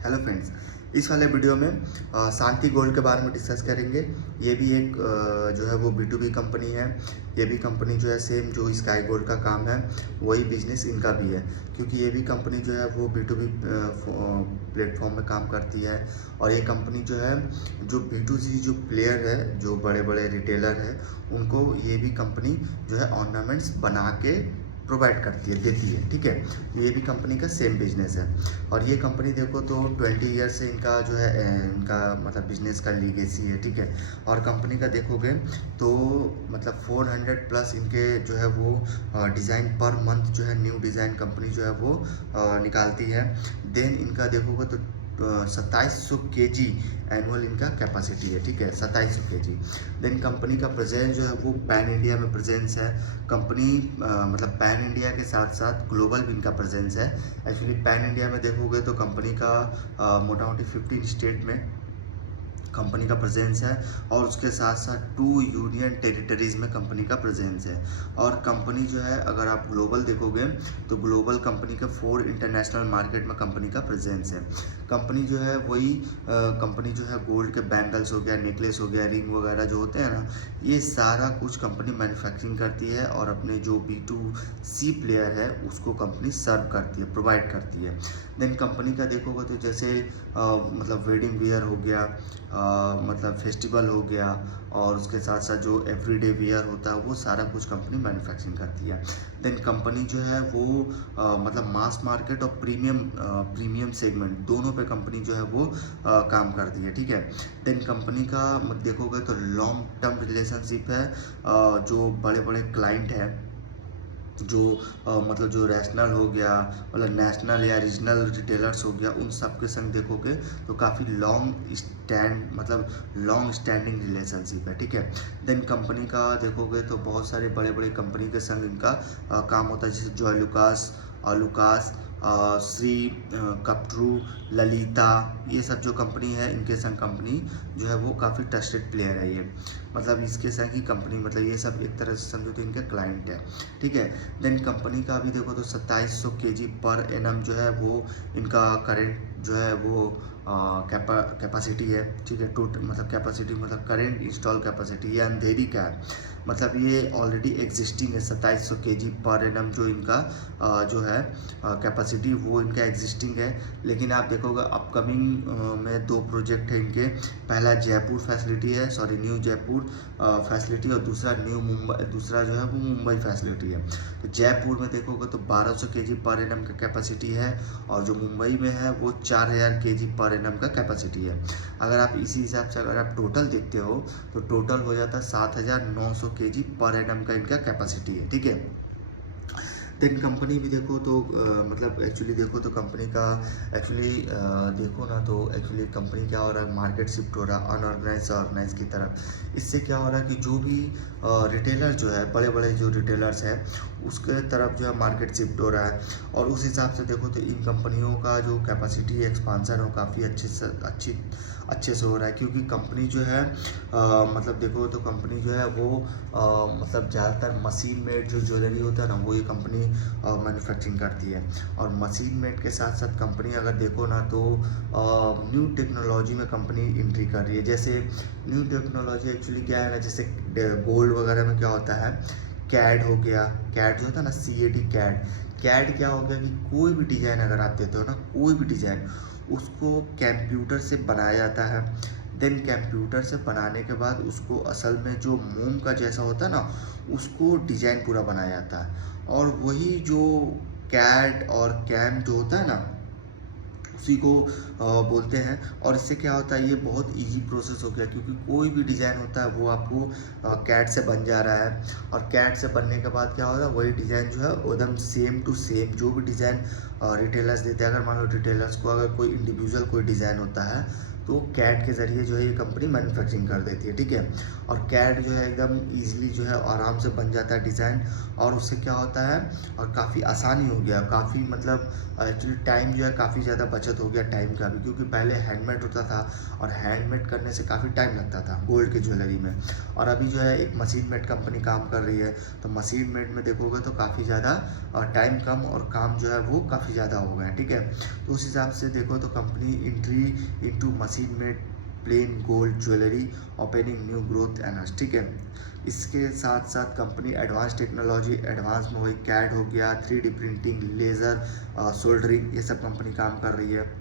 Hello friends, इस वाले video में शांति गोल्ड के बारे में डिस्कस करेंगे। ये भी एक जो है वो B2B कंपनी है। ये भी कंपनी जो है सेम जो स्काई गोल्ड का काम है वही बिजनेस इनका भी है, क्योंकि ये भी कंपनी जो है वो B2B प्लेटफॉर्म में काम करती है। और ये कंपनी जो है जो B2C जो प्लेयर है, जो बड़े बड़े रिटेलर है, उनको ये भी कंपनी जो है ऑर्नामेंट्स बना के प्रोवाइड करती है, देती है। ठीक है, तो ये भी कंपनी का सेम बिजनेस है। और ये कंपनी देखो तो 20 ईयर से इनका जो है इनका मतलब बिजनेस का लीगेसी है। ठीक है, और कंपनी का देखोगे तो मतलब 400 प्लस इनके जो है वो डिज़ाइन पर मंथ जो है न्यू डिज़ाइन कंपनी जो है वो निकालती है। देन इनका देखोगे तो 2700 kg एनुअल इनका कैपेसिटी है। ठीक है, 2700 kg। देन कंपनी का प्रेजेंस जो है वो पैन इंडिया में प्रेजेंस है। कंपनी मतलब पैन इंडिया के साथ साथ ग्लोबल भी इनका प्रेजेंस है। एक्चुअली पैन इंडिया में देखोगे तो कंपनी का मोटा मोटी 15 स्टेट में कंपनी का प्रेजेंस है, और उसके साथ साथ 2 यूनियन टेरिटरीज़ में कंपनी का प्रेजेंस है। और कंपनी जो है अगर आप ग्लोबल देखोगे तो ग्लोबल कंपनी के 4 इंटरनेशनल मार्केट में कंपनी का प्रेजेंस है। कंपनी जो है वही कंपनी जो है गोल्ड के बैंगल्स हो गया, नेकलेस हो गया, रिंग वगैरह जो होते हैं ना, ये सारा कुछ कंपनी मैन्युफैक्चरिंग करती है और अपने जो B2C प्लेयर है उसको कंपनी सर्व करती है, प्रोवाइड करती है। देन कंपनी का देखोगे तो जैसे मतलब वेडिंग वियर हो गया, मतलब फेस्टिवल हो गया, और उसके साथ साथ जो एवरीडे वियर होता है वो सारा कुछ कंपनी मैन्युफैक्चरिंग करती है। देन कंपनी जो है वो मतलब मास मार्केट और प्रीमियम सेगमेंट दोनों पे कंपनी जो है वो काम करती है। ठीक है, देन कंपनी का देखोगे तो लॉन्ग टर्म रिलेशनशिप है। जो बड़े बड़े क्लाइंट हैं, जो मतलब जो रैशनल हो गया, मतलब नेशनल या रीजनल रिटेलर्स हो गया, उन सब के संग देखोगे तो काफ़ी लॉन्ग स्टैंडिंग रिलेशनशिप है। ठीक है, देन कंपनी का देखोगे तो बहुत सारे बड़े बड़े कंपनी के संग इनका काम होता है, जैसे जॉय लुकास, लुकास, श्री, कप्ट्रू, ललिता, ये सब जो कंपनी है इनके संग कंपनी जो है वो काफ़ी ट्रस्टेड प्लेयर है। ये मतलब इसके संग ही कंपनी, मतलब ये सब एक तरह से समझो तो इनके क्लाइंट है। ठीक है, देन कंपनी का अभी देखो तो 2700 kg पर एनम जो है वो इनका करेंट जो है वो कैपेसिटी है। ठीक है, टोटल मतलब कैपेसिटी मतलब करेंट इंस्टॉल कैपेसिटी, ये अंधेरी का है, मतलब ये ऑलरेडी एग्जिस्टिंग है। 2700 kg पर एनम जो इनका जो है कैपेसिटी वो इनका एग्जिस्टिंग है। लेकिन आप देखोगे अपकमिंग में 2 प्रोजेक्ट है इनके। पहला जयपुर फैसिलिटी है, सॉरी न्यू जयपुर फैसिलिटी, और दूसरा दूसरा जो है वो मुंबई फैसिलिटी है। तो जयपुर में देखोगे तो 1200 kg पर एनम का कैपेसिटी है, और जो मुंबई में है वो 4000 kg पर एनम का कैपेसिटी है। अगर आप इसी हिसाब से अगर आप टोटल देखते हो तो टोटल हो जाता है 7900 kg पर एनम का इनका कैपेसिटी है। ठीक है, देन कंपनी भी देखो तो मतलब एक्चुअली देखो तो कंपनी का एक्चुअली देखो ना तो एक्चुअली कंपनी क्या हो रहा है, मार्केट शिफ्ट हो रहा है अनऑर्गेनाइज से ऑर्गेनाइज की तरफ। इससे क्या हो रहा है कि जो भी रिटेलर जो है, बड़े बड़े जो रिटेलर्स हैं, उसके तरफ जो है मार्केट शिफ्ट हो रहा है। और उस हिसाब से देखो तो इन कंपनियों का जो कैपेसिटी एक्सपांसन हो काफ़ी अच्छे से हो रहा है, क्योंकि कंपनी जो है मतलब देखो तो कंपनी जो है वो मतलब ज़्यादातर मशीन मेड जो ज्वेलरी होता है ना, वो ये कंपनी मैन्युफैक्चरिंग करती है। और मशीन मेड के साथ साथ कंपनी अगर देखो ना तो न्यू टेक्नोलॉजी में कंपनी एंट्री कर रही है। जैसे न्यू टेक्नोलॉजी एक्चुअली क्या है ना, जैसे गोल्ड वगैरह में क्या होता है, कैड हो गया, कैड जो होता है ना, CAD कैड क्या हो गया कि कोई भी डिज़ाइन अगर आप देते हो ना, कोई भी डिज़ाइन उसको कंप्यूटर से बनाया जाता है। देन कंप्यूटर से बनाने के बाद उसको असल में जो मोम का जैसा होता है ना, उसको डिज़ाइन पूरा बनाया जाता है। और वही जो कैड और कैम जो होता है ना, उसी को बोलते हैं। और इससे क्या होता है, ये बहुत इजी प्रोसेस हो गया, क्योंकि कोई भी डिज़ाइन होता है वो आपको कैड से बन जा रहा है। और कैड से बनने के बाद क्या हो रहा है, वही डिज़ाइन जो है एकदम सेम टू सेम जो भी डिज़ाइन रिटेलर्स देते हैं। अगर मान लो रिटेलर्स को अगर कोई इंडिविजुअल कोई डिज़ाइन होता है तो कैड के ज़रिए जो है ये कंपनी मैन्युफैक्चरिंग कर देती है। ठीक है, और कैड जो है एकदम ईजिली जो है आराम से बन जाता है डिज़ाइन। और उससे क्या होता है, और काफ़ी आसानी हो गया, काफ़ी मतलब एक्चुअली टाइम जो है काफ़ी ज़्यादा बचत हो गया टाइम का भी, क्योंकि पहले हैंडमेड होता था और हैंडमेड करने से काफ़ी टाइम लगता था गोल्ड के ज्वेलरी में। और अभी जो है एक मशीन मेड कंपनी काम कर रही है, तो मशीन मेड में देखोगे तो काफ़ी ज़्यादा टाइम कम और काम जो है वो काफ़ी काफ़ी ज़्यादा हो गए हैं, ठीक है। तो उस हिसाब से देखो तो company entry into machine made plain gold jewellery opening new growth एनर्स, ठीक है। इसके साथ साथ कंपनी एडवांस टेक्नोलॉजी, एडवांस में वही कैड हो गया, 3D प्रिंटिंग, लेज़र सोल्डरिंग, ये सब कंपनी काम कर रही है।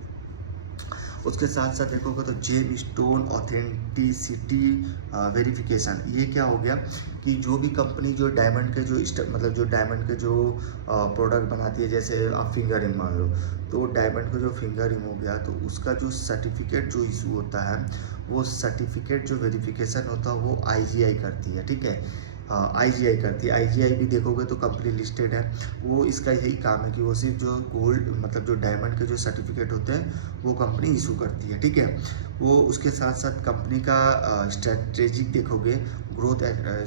उसके साथ साथ देखोगे तो जेम स्टोन ऑथेंटिसिटी वेरिफिकेशन, ये क्या हो गया कि जो भी कंपनी जो डायमंड के जो मतलब जो डायमंड के जो प्रोडक्ट बनाती है, जैसे आप फिंगर रिंग मान लो, तो डायमंड का जो फिंगर रिंग हो गया तो उसका जो सर्टिफिकेट जो इशू होता है, वो सर्टिफिकेट जो वेरिफिकेशन होता है वो IGI करती है, ठीक है। IGI करती है। IGI भी देखोगे तो कंपनी लिस्टेड है, वो इसका यही काम है कि वो सिर्फ जो गोल्ड मतलब जो डायमंड के जो सर्टिफिकेट होते हैं वो कंपनी इशू करती है, ठीक है। वो उसके साथ साथ कंपनी का स्ट्रेटेजिक देखोगे, ग्रोथ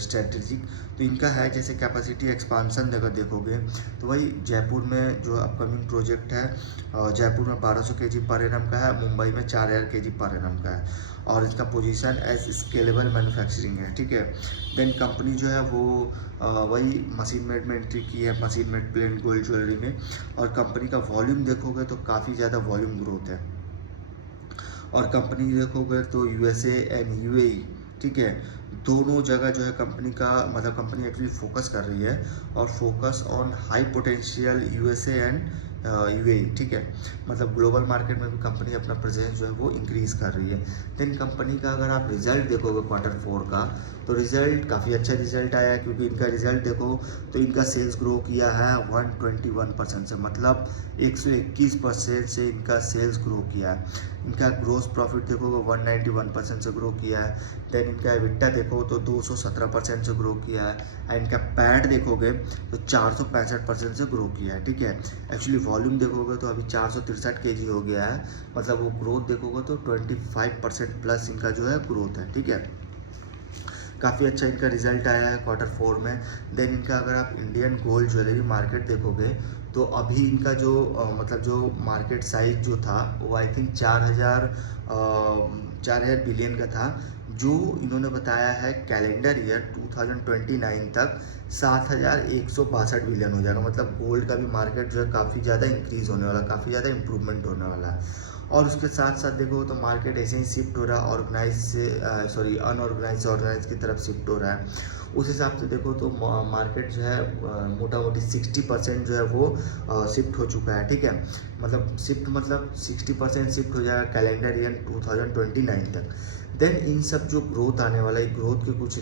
स्ट्रेटेजिक, तो इनका है जैसे कैपेसिटी एक्सपांसन अगर देखोगे तो वही जयपुर में जो अपकमिंग प्रोजेक्ट है, जयपुर में 1200 kg पर एनम का है, मुंबई में 4000 kg पर एनम का है, और इसका पोजीशन एज स्केलेबल मैन्युफैक्चरिंग है, ठीक है। देन कंपनी जो है वो वही मशीन मेड में एंट्री की है, machine made plain gold jewellery में, और कंपनी का वॉल्यूम देखोगे तो काफ़ी ज़्यादा वॉल्यूम ग्रोथ है। और कंपनी देखोगे तो USA एंड UAE, ठीक है, दोनों जगह जो है कंपनी का मतलब कंपनी एक्चुअली फोकस कर रही है, और focus on high potential USA and UAE, ठीक है। मतलब ग्लोबल मार्केट में भी कंपनी अपना प्रेजेंस जो है वो इंक्रीज़ कर रही है। देन कंपनी का अगर आप रिजल्ट देखोगे Q4 का, तो रिजल्ट काफ़ी अच्छा रिजल्ट आया है, क्योंकि इनका रिजल्ट देखो तो इनका सेल्स ग्रो किया है 121% से, मतलब 121% से इनका सेल्स ग्रो किया है। इनका ग्रोस प्रॉफिट देखोगे 191% से ग्रो किया है। देन इनका एबिटा देखो तो 217% से ग्रो किया है, एंड इनका पैट देखोगे तो 465% से ग्रो किया है, ठीक है। एक्चुअली वॉल्यूम देखोगे तो अभी 463 kg हो गया है, मतलब वो ग्रोथ देखोगे तो 25% प्लस इनका जो है ग्रोथ है, ठीक है। काफ़ी अच्छा इनका रिजल्ट आया है Q4 में। देन इनका अगर आप इंडियन गोल्ड ज्वेलरी मार्केट देखोगे तो अभी इनका जो मतलब जो मार्केट साइज जो था वो आई थिंक 4000 बिलियन का था, जो इन्होंने बताया है कैलेंडर ईयर 2029 तक 7162 बिलियन हो जाएगा। मतलब गोल्ड का भी मार्केट जो है काफ़ी ज़्यादा इंक्रीज़ होने वाला, काफ़ी ज़्यादा इम्प्रूवमेंट होने वाला है। और उसके साथ साथ देखो तो मार्केट ऐसे ही शिफ्ट हो रहा है ऑर्गेनाइज से अनऑर्गेनाइज ऑर्गेनाइज की तरफ शिफ्ट हो रहा है। उस हिसाब से देखो तो मार्केट जो है मोटा मोटी 60% जो है वो शिफ्ट हो चुका है, ठीक है। मतलब शिफ्ट मतलब 60% शिफ्ट हो जाएगा कैलेंडर ईयर 2029 तक। देन इन सब जो ग्रोथ आने वाला है, ग्रोथ के कुछ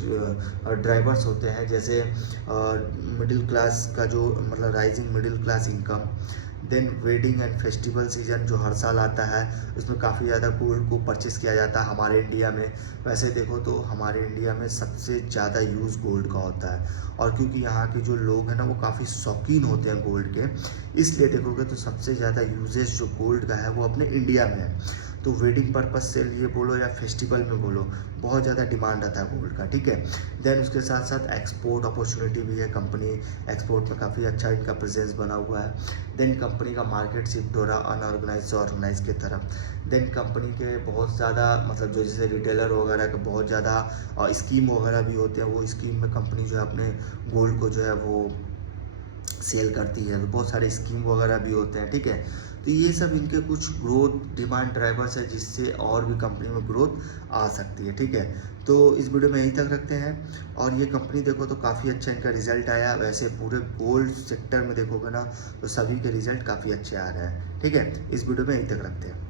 ड्राइवर्स होते हैं, जैसे मिडिल क्लास का जो मतलब rising middle class income. Then wedding and festival season जो हर साल आता है, उसमें काफ़ी ज़्यादा गोल्ड को परचेस किया जाता है हमारे इंडिया में। वैसे देखो तो हमारे इंडिया में सबसे ज़्यादा यूज़ गोल्ड का होता है, और क्योंकि यहाँ के जो लोग हैं ना वो काफ़ी शौकीन होते हैं गोल्ड के, इसलिए देखोगे तो सबसे ज़्यादा यूजेस जो गोल्ड का है वो अपने इंडिया में है। तो वेडिंग पर्पस से लिए बोलो या फेस्टिवल में बोलो, बहुत ज़्यादा डिमांड आता है गोल्ड का, ठीक है। देन उसके साथ साथ एक्सपोर्ट अपॉर्चुनिटी भी है, कंपनी एक्सपोर्ट में काफ़ी अच्छा इनका प्रेजेंस बना हुआ है। देन कंपनी का मार्केट शिफ्ट हो रहा अनऑर्गेनाइज से ऑर्गेनाइज की तरफ। देन कंपनी के बहुत ज़्यादा मतलब जो जैसे रिटेलर वगैरह के बहुत ज़्यादा स्कीम वगैरह भी होते हैं, वो स्कीम में कंपनी जो है अपने गोल्ड को जो है वो सेल करती है, तो बहुत सारे स्कीम वगैरह भी होते हैं, ठीक है। तो ये सब इनके कुछ ग्रोथ डिमांड ड्राइवर्स है, जिससे और भी कंपनी में ग्रोथ आ सकती है, ठीक है। तो इस वीडियो में यहीं तक रखते हैं। और ये कंपनी देखो तो काफ़ी अच्छा इनका रिजल्ट आया। वैसे पूरे गोल्ड सेक्टर में देखोगे ना तो सभी के रिजल्ट काफ़ी अच्छे आ रहे हैं, ठीक है। इस वीडियो में यहीं तक रखते हैं।